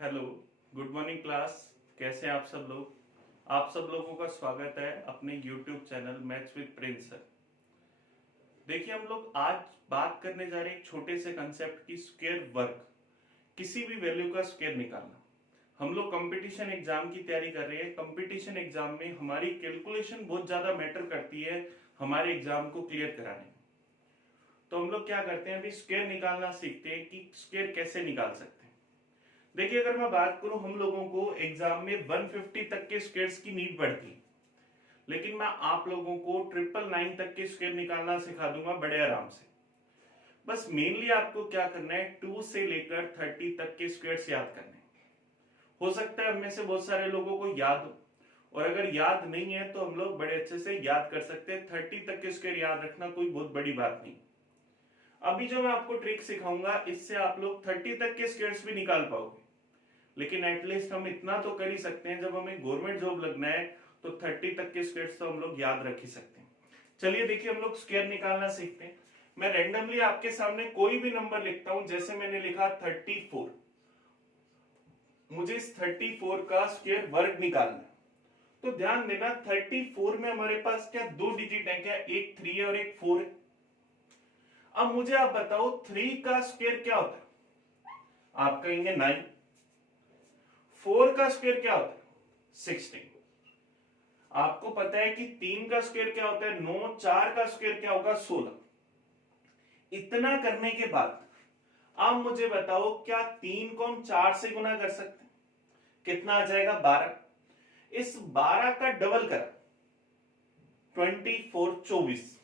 Hello, good morning class. कैसे हैं आप सब लोग? आप सब लोगों का स्वागत है अपने YouTube channel maths with Prince sir. देखिए, हम लोग आज बात करने जा रहे हैं एक छोटे से कंसेप्ट की, स्क्वायर वर्ग। किसी भी वैल्यू का स्क्वायर निकालना। हम लोग कंपटीशन एग्जाम की तैयारी कर रहे हैं। कंपटीशन एग्जाम में हमारी कैलकुलेशन बहुत ज्यादा मैटर करती है हमारे एग्जाम को क्लियर कराने में। तो हम लोग क्या करते हैं, अभी स्क्वायर निकालना सीखते हैं कि स्क्वायर कैसे निकाल सकते हैं। देखिए, अगर मैं बात करूं, हम लोगों को एग्जाम में 150 तक के स्क्वायर्स की नीड पड़ती है, लेकिन मैं आप लोगों को 999 तक के स्क्वायर निकालना सिखा दूंगा बड़े आराम से। बस मेनली आपको क्या करना है, 2 से लेकर 30 तक के स्क्वायर्स याद करने हैं। हो सकता है हम में से बहुत सारे लोगों को याद हो, और अगर याद नहीं है तो हम लोग बड़े अच्छे से याद कर सकते हैं। 30 तक के स्क्वायर याद रखना कोई बहुत बड़ी बात नहीं। अभी जो मैं आपको ट्रिक सिखाऊंगा, इससे आप लोग 30 तक के स्क्वायर्स भी निकाल पाओगे। लेकिन एटलीस्ट हम इतना तो कर ही सकते हैं, जब हमें गवर्नमेंट जॉब लगना है तो 30 तक के स्क्वायर्स तो हम लोग याद रख ही सकते हैं। चलिए देखिए, हम लोग स्क्वायर निकालना सीखते हैं। मैं रेंडमली आपके सामने कोई भी नंबर लिखता हूं। जैसे मैंने लिखा 34, मुझे इस 34 का स्क्वायर वर्ग निकालना है। तो ध्यान देना, 34 में हमारे पास क्या दो डिजिट है, क्या एक 3 है और एक 4 है। अब मुझे आप बताओ 3 का स्क्वायर क्या होता है? आप कहेंगे 9। 4 का स्क्वायर क्या होता है? 16। आपको पता है कि 3 का स्क्वायर क्या होता है? 9। 4 का स्क्वायर क्या होगा? 16। इतना करने के बाद आप मुझे बताओ, क्या 3 को हम 4 से गुना कर सकते हैं? कितना आ जाएगा? 12। इस 12 का डबल करा 24, 24।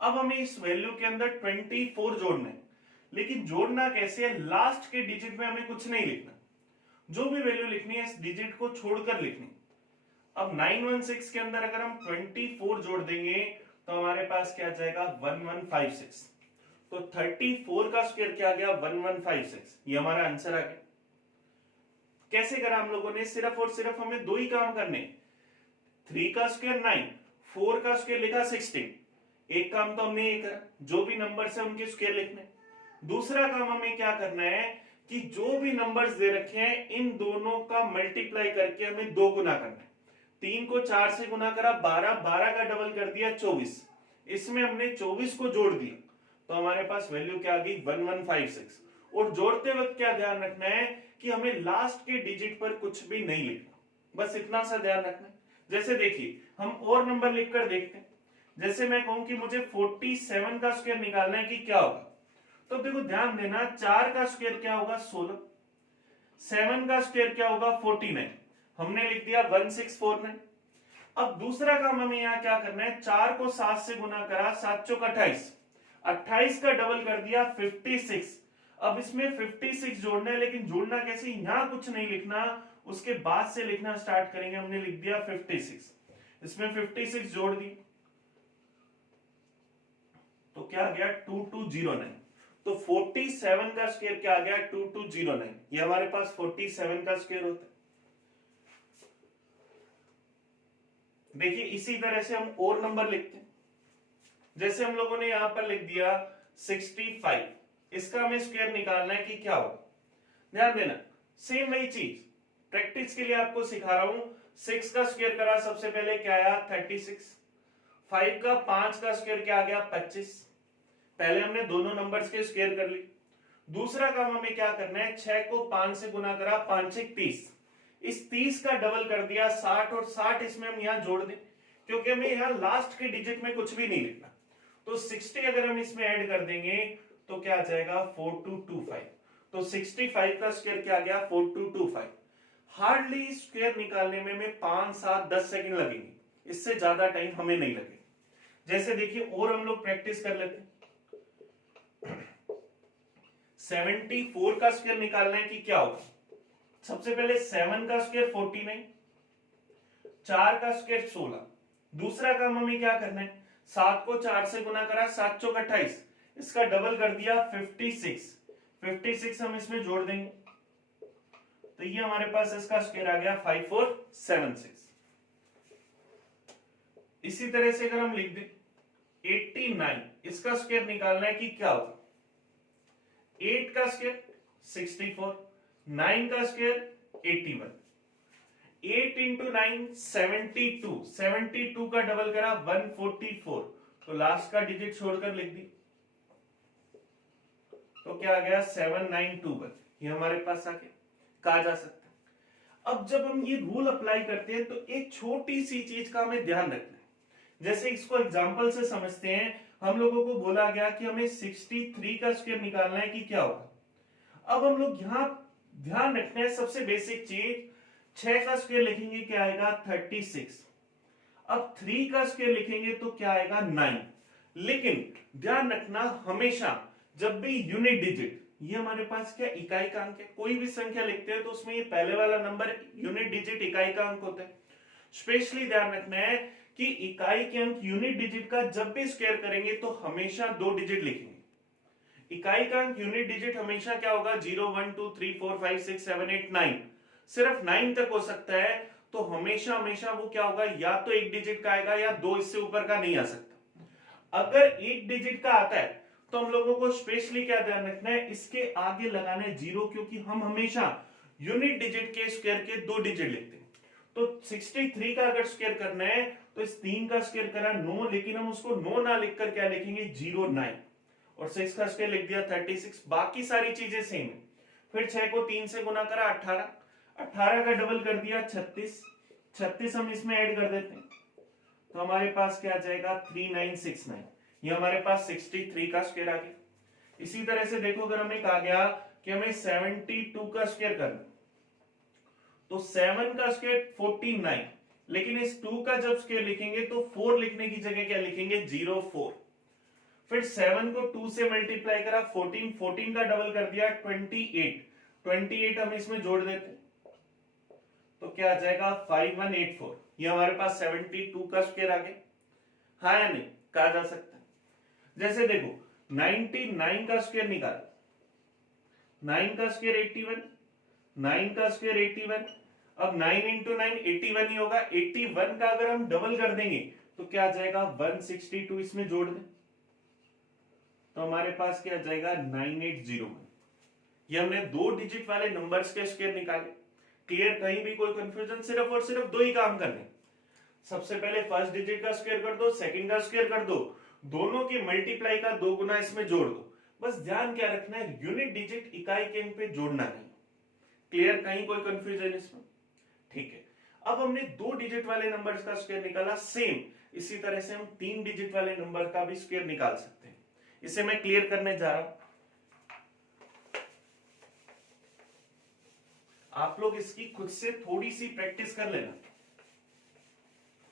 अब हमें इस वैल्यू के अंदर 24 जोड़ना है, लेकिन जोड़ना कैसे है? लास्ट के डिजिट में हमें कुछ नहीं लिखना। जो भी वैल्यू लिखनी है इस डिजिट को छोड़कर लिखनी। अब 916 के अंदर अगर हम 24 जोड़ देंगे तो हमारे पास क्या जाएगा? 1156। तो 34 का स्क्वायर क्या आ गया? 1156। ये हमारा आंसर आ गया। कैसे करा हम लोगों ने? सिर्फ और सिर्फ हमें दो ही काम करने, 3 का स्क्वायर 9, 4 का स्क्वायर लिखा 16। एक काम तो हमने ये करा, जो भी नंबर्स है उनके स्क्वायर लिखने। दूसरा काम हमें क्या करना है कि जो भी नंबर्स दे रखे हैं इन दोनों का मल्टीप्लाई करके हमें 2 गुना करना है। 3 को 4 से गुना करा 12, 12 का डबल कर दिया 24। इसमें हमने 24 को जोड़ दिया तो हमारे पास वैल्यू क्या आ गई? 1156। और जोड़ते वक्त क्या ध्यान रखना है कि हमें लास्ट के डिजिट पर कुछ भी नहीं लिखना, बस इतना सा ध्यान रखना है। जैसे देखिए, हम और नंबर लिखकर देखते हैं। जैसे मैं कहूं कि मुझे 47 का स्क्वायर निकालना है, कि क्या होगा? तो देखो ध्यान देना, 4 का स्क्वायर क्या होगा? 16। 7 का स्क्वायर क्या होगा? 49। हमने लिख दिया 1649। अब दूसरा काम हमें यहाँ क्या करना है? 4 को 7 से गुना करा, 7 चौक 28। 28 का डबल कर दिया 56। अब इसमें 56 जोड़ना है, लेकिन जोड़ना कैसे? यहां कुछ नहीं लिखना, उसके बाद से लिखना स्टार्ट करेंगे। हमने लिख दिया 56, इसमें 56 जोड़ दी तो क्या आ गया? 2209। तो 47 का स्क्वायर क्या आ गया? 2209। ये हमारे पास 47 का स्क्वायर होता है। देखिए, इसी तरह से हम और नंबर लिखते हैं। जैसे हम लोगों ने यहां पर लिख दिया 65, इसका हमें स्क्वायर निकालना है कि क्या होगा। ध्यान देना, सेम वही चीज प्रैक्टिस के लिए आपको सिखा रहा हूं। 6 का स्क्वायर करा, सबसे पहले क्या आया? 36। 5 का 5 का स्क्वायर क्या आ गया? 25। पहले हमने दोनों नंबर्स के स्क्वायर कर ली। दूसरा काम हमें क्या करना है? 6 को 5 से गुना करा, 5 6 30। इस 30 का डबल कर दिया 60, और 60 इसमें हम यहां जोड़ दें, क्योंकि हमें यहां लास्ट के डिजिट में कुछ भी नहीं लिखना। तो 60 अगर हम इसमें ऐड कर देंगे तो क्या आ जाएगा? 4225। तो 65 का स्क्वायर क्या आ गया? 4225। हार्डली स्क्वायर निकालने में हमें 5 7 10 सेकंड लगेंगे, इससे ज्यादा टाइम हमें नहीं लगेगा। जैसे देखिए, और हम लोग प्रैक्टिस कर लेते हैं। 74 का स्क्वायर निकालना है कि क्या होगा? सबसे पहले 7 का स्क्वायर 49, 4 का स्क्वायर 16। दूसरा काम हमें क्या करना है? 7 को 4 से गुना करा, 7 चौक 28। इसका डबल कर दिया 56। 56 हम इसमें जोड़ देंगे तो ये हमारे पास इसका स्क्वायर आ गया 5476। इसी तरह से अगर हम लिख दें 89, इसका स्क्वायर निकालना है कि क्या होगा? 8 का स्क्वायर 64, 9 का स्क्वायर 81, 8 इंटू 9 72, 72 का डबल करा 144, तो लास्ट का डिजिट छोड़कर लिख दी, तो क्या आ गया 792, ये हमारे पास आके कहा जा सकता है। अब जब हम ये रूल अप्लाई करते हैं तो एक छोटी सी चीज का हमें ध्यान रखना है। जैसे इसको एग्जांपल से समझते हैं, हम लोगों को बोला गया कि हमें 63 का स्क्वायर निकालना है कि क्या होगा। अब हम लोग यहाँ ध्यान रखना है सबसे बेसिक चीज, 6 का स्क्वायर लिखेंगे क्या आएगा 36, अब 3 का स्क्वायर लिखेंगे तो क्या आएगा 9। लेकिन ध्यान रखना हमेशा जब भी यूनिट डिजिट, ये हमारे पास क्या इकाई का अंक है, कोई भी संख्या लिखते हैं तो उसमें ये पहले वाला नंबर यूनिट डिजिट इकाई का अंक होता है। स्पेशली ध्यान रखना है कि इकाई के अंक यूनिट डिजिट का जब भी स्क्वायर करेंगे तो हमेशा 2 डिजिट लिखेंगे। इकाई का अंक यूनिट डिजिट हमेशा क्या होगा 0 1 2 3 4 5 6 7 8 9, सिर्फ 9 तक हो सकता है, तो हमेशा हमेशा वो क्या होगा या तो एक डिजिट का आएगा या 2 इससे ऊपर का नहीं आ सकता। अगर एक डिजिट का आता है तो हम लोगों को स्पेशली क्या ध्यान रखना है, इसके आगे लगाना है 0, क्योंकि हम हमेशा यूनिट डिजिट के स्क्वायर के 2 डिजिट लिखते हैं। तो 63 का अगर स्क्वायर करना है तो इस 3 का स्क्वायर करा 9, लेकिन हम उसको 9 ना लिखकर क्या लिखेंगे 0 9, और 6 का स्क्वायर लिख दिया 36, बाकी सारी चीजें सेम है। फिर 6 को 3 से गुना करा 18, 18 का डबल कर दिया 36, 36 हम इसमें ऐड कर देते हैं तो हमारे पास क्या आ जाएगा 3969, ये हमारे पास 63 का स्क्वायर आ गया। इसी तरह से देखो अगर हमें कहा गया कि हमें 72 का स्क्वायर करना, तो 7 का स्क्वायर 49, लेकिन इस 2 का जब स्क्वायर लिखेंगे तो 4 लिखने की जगह क्या लिखेंगे 04। फिर 7 को 2 से मल्टीप्लाई करा 14, 14 का डबल कर दिया 28, 28 हम इसमें जोड़ देते हैं तो क्या आ जाएगा 5184, ये हमारे पास 72 का स्क्वायर आ गया। हाँ या नहीं, कहा जा सकता है। जैसे देखो 99 का स्क्वायर निकाल, 9 का स्क्वायर 81, 9 का स्क्वायर 81, अब 9 इंटू 9 81 ही होगा, 81 का अगर हम डबल कर देंगे तो क्या आ जाएगा 162, इसमें जोड़ दें तो हमारे पास क्या आ जाएगा 9801। ये हमने 2 डिजिट वाले नंबर्स के स्क्वायर निकाले। क्लियर, कहीं भी कोई कंफ्यूजन, सिर्फ और सिर्फ 2 ही काम करने, सबसे पहले फर्स्ट डिजिट का स्क्वायर कर दो, सेकंड का स्क्वायर कर दो, दोनों के मल्टीप्लाई का 2 गुना इसमें जोड़ दो। बस ध्यान क्या रखना है, यूनिट डिजिट इकाई के अंक पे जोड़ना नहीं। क्लियर, कहीं कोई कंफ्यूजन इसमें? ठीक है, अब हमने 2 डिजिट वाले नंबर्स का स्क्वायर निकाला, सेम इसी तरह से हम 3 डिजिट वाले नंबर का भी स्क्वायर निकाल सकते हैं। इसे मैं क्लियर करने जा रहा हूं, आप लोग इसकी खुद से थोड़ी सी प्रैक्टिस कर लेना,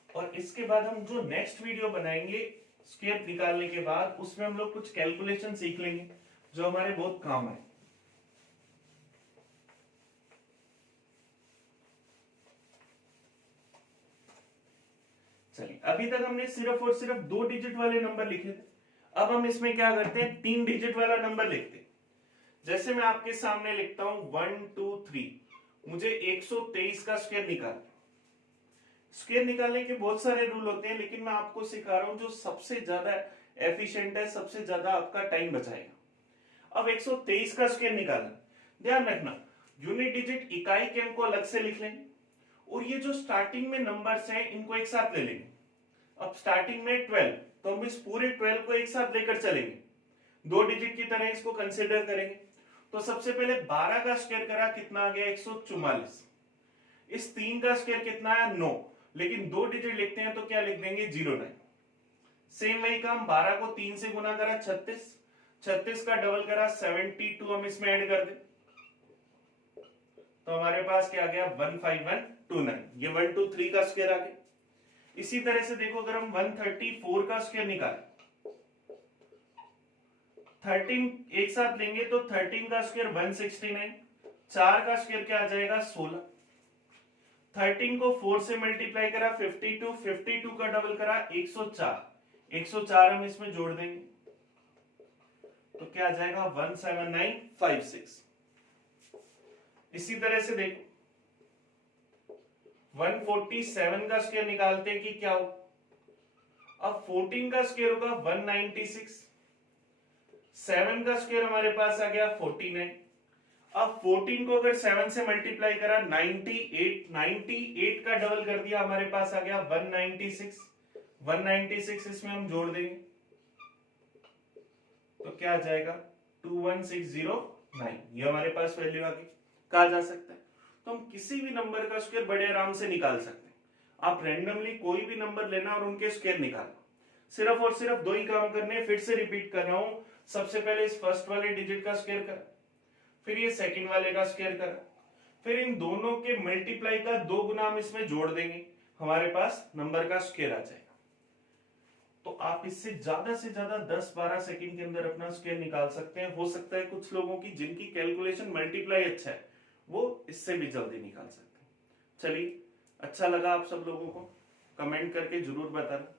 और इसके बाद हम जो नेक्स्ट वीडियो बनाएंगे स्क्वायर निकालने के बाद, उसमें हम लोग कुछ कैलकुलेशन सीख लेंगे जो हमारे बहुत काम आए। चलिए, अभी तक हमने सिर्फ और सिर्फ 2 डिजिट वाले नंबर लिखे थे, अब हम इसमें क्या करते हैं 3 डिजिट वाला नंबर लिखते हैं। जैसे मैं आपके सामने लिखता हूं 1 2 3, मुझे 123 का स्क्वायर निकालना। स्क्वायर निकालने के बहुत सारे रूल होते हैं, लेकिन मैं आपको सिखा रहा हूं जो सबसे ज्यादा एफिशिएंट है, सबसे ज्यादा आपका टाइम बचाएगा। अब 123 का स्क्वायर निकालना, ध्यान रखना यूनिट डिजिट इकाई के अंक को अलग से लिख लेंगे, और ये जो स्टार्टिंग में नंबर्स हैं इनको एक साथ ले लेंगे। अब स्टार्टिंग में 12, तो हम इस पूरे 12 को एक साथ लेकर चलेंगे, 2 डिजिट की तरह इसको कंसिडर करेंगे। तो सबसे पहले 12 का स्क्वायर करा, कितना आ गया 144, इस 3 का स्क्वायर कितना है 9, लेकिन 2 डिजिट लिखते हैं तो क्या लिख देंगे 09। सेम वही काम, 12 को 3 से गुना करा 36, 36 का डबल करा 72, हम इसमें ऐड कर दे तो हमारे पास क्या आ गया 15129, ये 123 का स्क्वायर आ गया। इसी तरह से देखो अगर हम 134 का स्क्वायर निकालें, 13 एक साथ लेंगे तो 13 का स्क्वायर 169, 4 का स्क्वायर क्या आ जाएगा 16, 13 को 4 से मल्टीप्लाई करा 52, 52 का डबल करा 104, 104 हम इसमें जोड़ देंगे तो क्या आ जाएगा 17956। इसी तरह से देखो 147 का स्क्वायर निकालते हैं कि क्या हो, अब 14 का स्क्वायर होगा 196, 7 का स्क्वायर हमारे पास आ गया 49, अब 14 को अगर 7 से मल्टीप्लाई करा 98 का डबल कर दिया, हमारे पास आ गया 196 इसमें हम जोड़ देंगे तो क्या आ जाएगा 21609, ये हमारे पास वैल्यू आ गई। कहा जा सकता है तो हम किसी भी नंबर का स्क्वायर बड़े आराम से निकाल सकते हैं। आप रैंडमली कोई भी नंबर लेना और उनके स्क्वायर निकालना, सिर्फ और सिर्फ दो ही काम करने। फिर से रिपीट कर रहा हूं, सबसे पहले इस फर्स्ट वाले डिजिट का स्क्वायर करा, फिर ये सेकंड वाले का स्क्वायर करा, फिर इन दोनों के मल्टीप्लाई का 2 गुना हम इसमें जोड़ देंगे, हमारे पास नंबर का स्क्वायर आ जाएगा। तो आप इससे ज्यादा 10-12 सेकंड के अंदर अपना स्क्वायर निकाल सकते हैं। हो सकता है कुछ लोगों की जिनकी कैलकुलेशन मल्टीप्लाई अच्छा है वो इससे भी जल्दी निकाल सकते हैं। चलिए, अच्छा लगा आप सब लोगों को, कमेंट करके जरूर बताना।